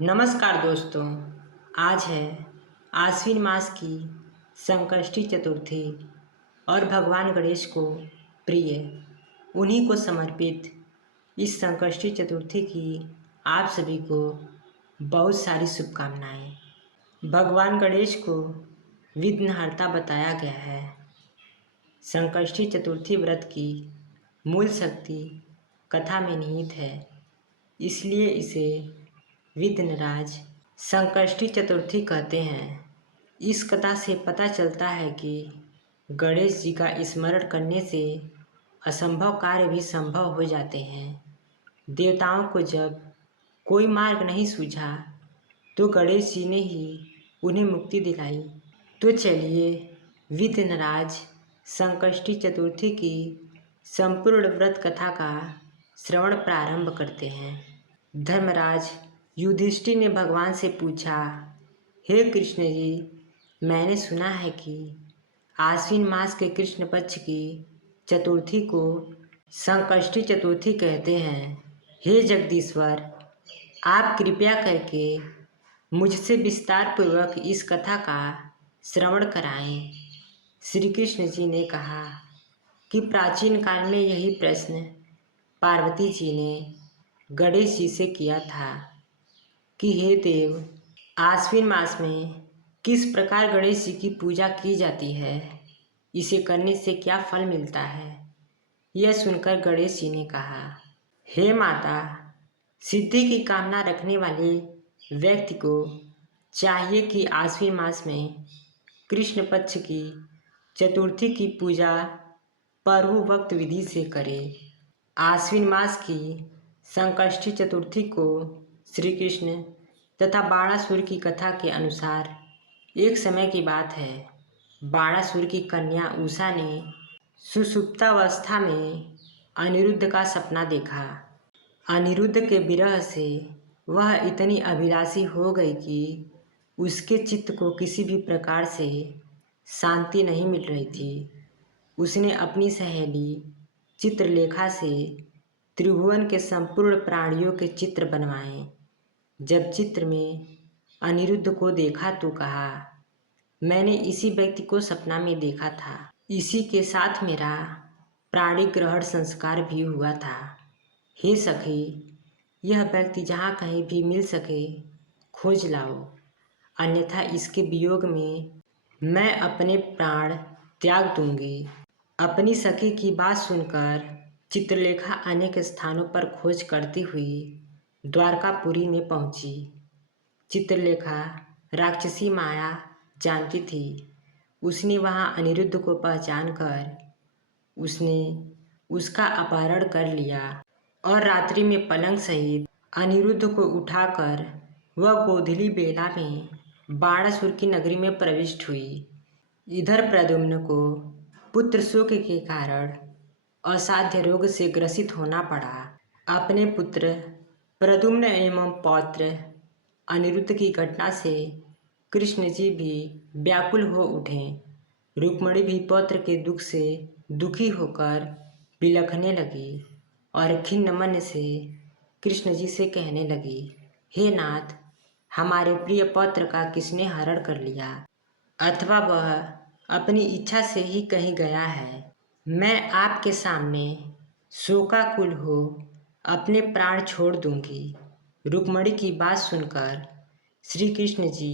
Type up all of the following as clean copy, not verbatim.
नमस्कार दोस्तों। आज है आश्विन मास की संकष्टी चतुर्थी और भगवान गणेश को प्रिय उन्हीं को समर्पित इस संकष्टी चतुर्थी की आप सभी को बहुत सारी शुभकामनाएं। भगवान गणेश को विघ्नहर्ता बताया गया है। संकष्टी चतुर्थी व्रत की मूल शक्ति कथा में निहित है, इसलिए इसे विघ्नराज संकष्टी चतुर्थी कहते हैं। इस कथा से पता चलता है कि गणेश जी का स्मरण करने से असंभव कार्य भी संभव हो जाते हैं। देवताओं को जब कोई मार्ग नहीं सूझा तो गणेश जी ने ही उन्हें मुक्ति दिलाई। तो चलिए विघ्नराज संकष्टी चतुर्थी की संपूर्ण व्रत कथा का श्रवण प्रारंभ करते हैं। धर्मराज युधिष्ठिर ने भगवान से पूछा, हे कृष्ण जी, मैंने सुना है कि आश्विन मास के कृष्ण पक्ष की चतुर्थी को संकष्टी चतुर्थी कहते हैं। हे जगदीश्वर, आप कृपया करके मुझसे विस्तार पूर्वक इस कथा का श्रवण कराएं। श्री कृष्ण जी ने कहा कि प्राचीन काल में यही प्रश्न पार्वती जी ने गणेश जी से किया था कि हे देव, आश्विन मास में किस प्रकार गणेश जी की पूजा की जाती है, इसे करने से क्या फल मिलता है। यह सुनकर गणेश जी ने कहा, हे माता, सिद्धि की कामना रखने वाले व्यक्ति को चाहिए कि आश्विन मास में कृष्ण पक्ष की चतुर्थी की पूजा पर्ववक्त विधि से करे। आश्विन मास की संकष्टी चतुर्थी को श्री कृष्ण तथा बाणासुर की कथा के अनुसार एक समय की बात है। बाणासुर की कन्या उषा ने सुषुप्तावस्था में अनिरुद्ध का सपना देखा। अनिरुद्ध के विरह से वह इतनी अभिलाषी हो गई कि उसके चित्त को किसी भी प्रकार से शांति नहीं मिल रही थी। उसने अपनी सहेली चित्रलेखा से त्रिभुवन के संपूर्ण प्राणियों के चित्र बनवाए। जब चित्र में अनिरुद्ध को देखा तो कहा, मैंने इसी व्यक्ति को सपना में देखा था। इसी के साथ मेरा प्राणी ग्रहण संस्कार भी हुआ था। हे सखी, यह व्यक्ति जहाँ कहीं भी मिल सके खोज लाओ, अन्यथा इसके वियोग में मैं अपने प्राण त्याग दूंगी। अपनी सखी की बात सुनकर चित्रलेखा अनेक स्थानों पर खोज करती हुई द्वारकापुरी में पहुंची। चित्रलेखा राक्षसी माया जानती थी। उसने वहां अनिरुद्ध को पहचान कर उसने उसका अपहरण कर लिया और रात्रि में पलंग सहित अनिरुद्ध को उठाकर वह गोधूली बेला में बाणासुर की नगरी में प्रविष्ट हुई। इधर प्रद्युम्न को पुत्र शोक के कारण असाध्य रोग से ग्रसित होना पड़ा। अपने पुत्र प्रद्युम्न एवं पौत्र अनिरुद्ध की घटना से कृष्ण जी भी व्याकुल हो उठे। रुक्मिणी भी पौत्र के दुख से दुखी होकर बिलखने लगी और खिन्न मन से कृष्ण जी से कहने लगी, हे नाथ, हमारे प्रिय पौत्र का किसने हरण कर लिया, अथवा वह अपनी इच्छा से ही कहीं गया है। मैं आपके सामने शोकाकुल हो अपने प्राण छोड़ दूंगी। रुक्मिणी की बात सुनकर श्री कृष्ण जी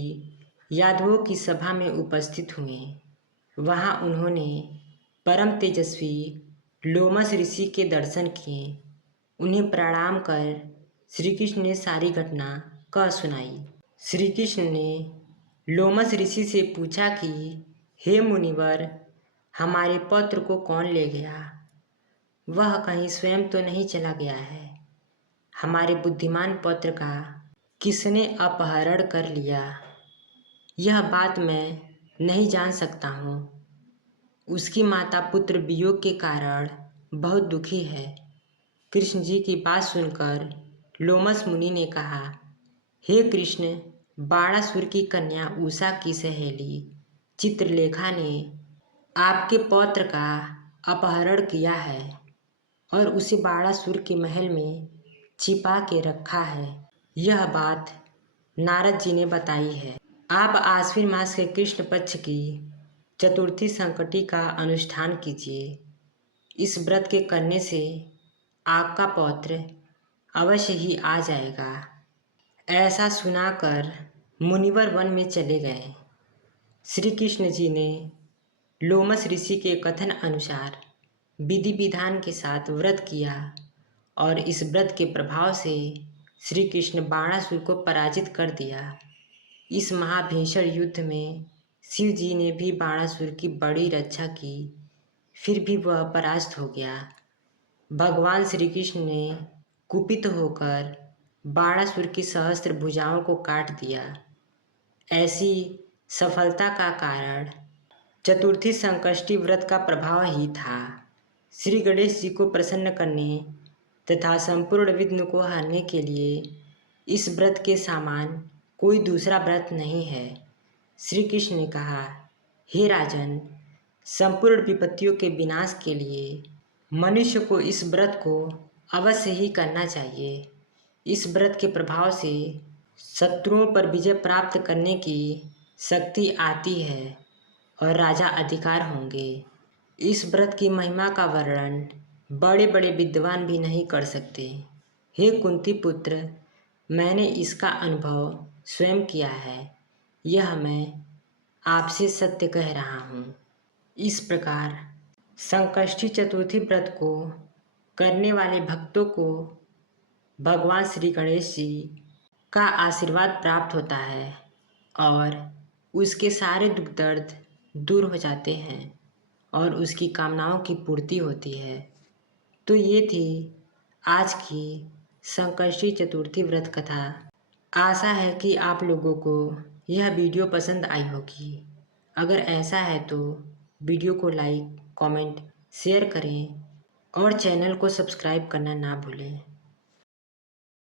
यादवों की सभा में उपस्थित हुए। वहाँ उन्होंने परम तेजस्वी लोमस ऋषि के दर्शन किए। उन्हें प्रणाम कर श्री कृष्ण ने सारी घटना कह सुनाई। श्री कृष्ण ने लोमस ऋषि से पूछा कि हे मुनिवर, हमारे पौत्र को कौन ले गया? वह कहीं स्वयं तो नहीं चला गया है? हमारे बुद्धिमान पौत्र का किसने अपहरण कर लिया? यह बात मैं नहीं जान सकता हूँ। उसकी माता पुत्र वियोग के कारण बहुत दुखी है। कृष्ण जी की बात सुनकर लोमस मुनि ने कहा, हे कृष्ण, बाणासुर की कन्या उषा की सहेली चित्रलेखा ने आपके पौत्र का अपहरण किया है और उसे बाणासुर के महल में छिपा के रखा है। यह बात नारद जी ने बताई है। आप आश्विन मास के कृष्ण पक्ष की चतुर्थी संकटी का अनुष्ठान कीजिए। इस व्रत के करने से आपका पौत्र अवश्य ही आ जाएगा। ऐसा सुनाकर मुनिवर वन में चले गए। श्री कृष्ण जी ने लोमस ऋषि के कथन अनुसार विधि विधान के साथ व्रत किया और इस व्रत के प्रभाव से श्री कृष्ण बाणासुर को पराजित कर दिया। इस महाभीषण युद्ध में शिव जी ने भी बाणासुर की बड़ी रक्षा की, फिर भी वह परास्त हो गया। भगवान श्री कृष्ण ने कुपित होकर बाणासुर की सहस्त्र भुजाओं को काट दिया। ऐसी सफलता का कारण चतुर्थी संकष्टी व्रत का प्रभाव ही था। श्री गणेश जी को प्रसन्न करने तथा संपूर्ण विघ्न को हरने के लिए इस व्रत के समान कोई दूसरा व्रत नहीं है। श्री कृष्ण ने कहा, हे राजन, संपूर्ण विपत्तियों के विनाश के लिए मनुष्य को इस व्रत को अवश्य ही करना चाहिए। इस व्रत के प्रभाव से शत्रुओं पर विजय प्राप्त करने की शक्ति आती है और राजा अधिकार होंगे। इस व्रत की महिमा का वर्णन बड़े बड़े विद्वान भी नहीं कर सकते। हे कुंती पुत्र, मैंने इसका अनुभव स्वयं किया है। यह मैं आपसे सत्य कह रहा हूँ। इस प्रकार संकष्टी चतुर्थी व्रत को करने वाले भक्तों को भगवान श्री गणेश जी का आशीर्वाद प्राप्त होता है और उसके सारे दुख दर्द दूर हो जाते हैं और उसकी कामनाओं की पूर्ति होती है। तो ये थी आज की संकष्टी चतुर्थी व्रत कथा। आशा है कि आप लोगों को यह वीडियो पसंद आई होगी। अगर ऐसा है तो वीडियो को लाइक, कमेंट, शेयर करें और चैनल को सब्सक्राइब करना ना भूलें।